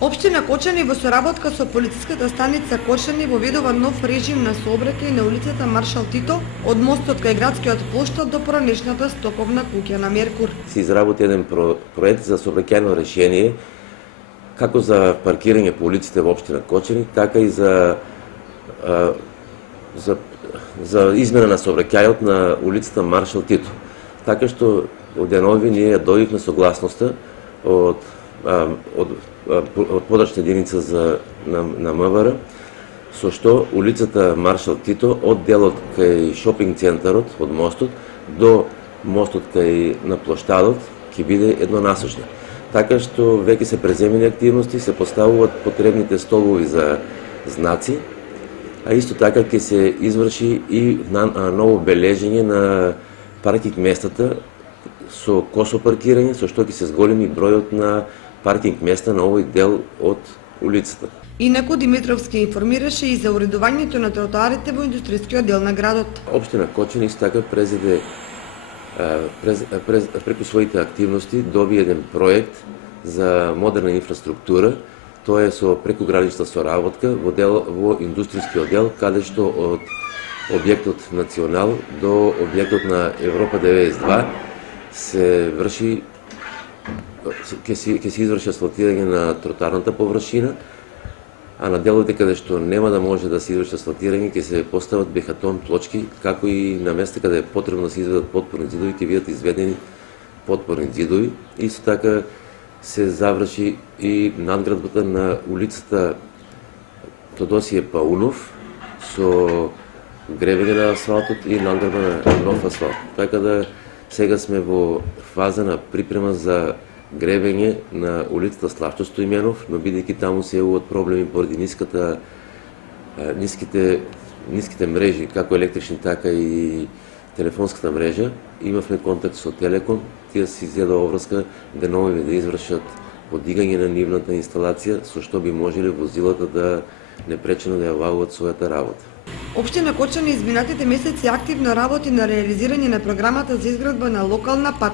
Општина Кочани во соработка со полициската станица Кочани воведува нов режим на сообраќај на улицата Маршал Тито од мостот кај градскиот плоштад до поранешната стоковна куќа на Меркур. Се изработи еден проект за сообраќајно решение како за паркирање по улиците во општина Кочани, така и за измена на сообраќајот на улицата Маршал Тито. Така што од денови ние дојдовме согласноста од подрачна единица на МВР, со што улицата Маршал Тито од делот кај шопинг центарот, од мостот, до мостот кај на плоштадот ќе биде еднонасочна. Така што веќе се преземени активности, се поставуваат потребните столови за знаци, а исто така ќе се изврши и ново бележење на паркинг местата со косо паркирање, со што ќе се зголеми бројот на паркинг места на овој дел од улицата. Инаку Димитровски информираше и за уредувањето на тротоарите во индустријскиот дел на градот. Општина Кочани исто така преку своите активности доби еден проект за модерна инфраструктура. Тоа е со прекугранична соработка во индустријскиот дел, каде што од објектот Национал до објектот на Европа 92 се врши ќе се изврши асфалтирање на тротоарната површина, а на деловите каде што нема да може да се изврши асфалтирање ќе се постават бехатон плочки, како и на места каде е потребно да се изведат потпорни ѕидови ќе бидат изведени потпорни збидови. Исто така се заврши и надградбата на улицата Тодосије Паунов со гребење на асфалтот и надградба на нов асфалт. Така да сега сме во фаза на припрема за гребење на улицата Славчо Стоименов, но бидејќи таму се јавуваат проблеми поради ниските мрежи, како електрични, така и телефонската мрежа, имавме контакт со Телеком, тие се изјаде обврска денови да извршат подигање на нивната инсталација, со што би можеле возилата да непречено да ја обавуваат својата работа. Општина Кочани изминатите месеци активно работи на реализирање на програмата за изградба на локална пат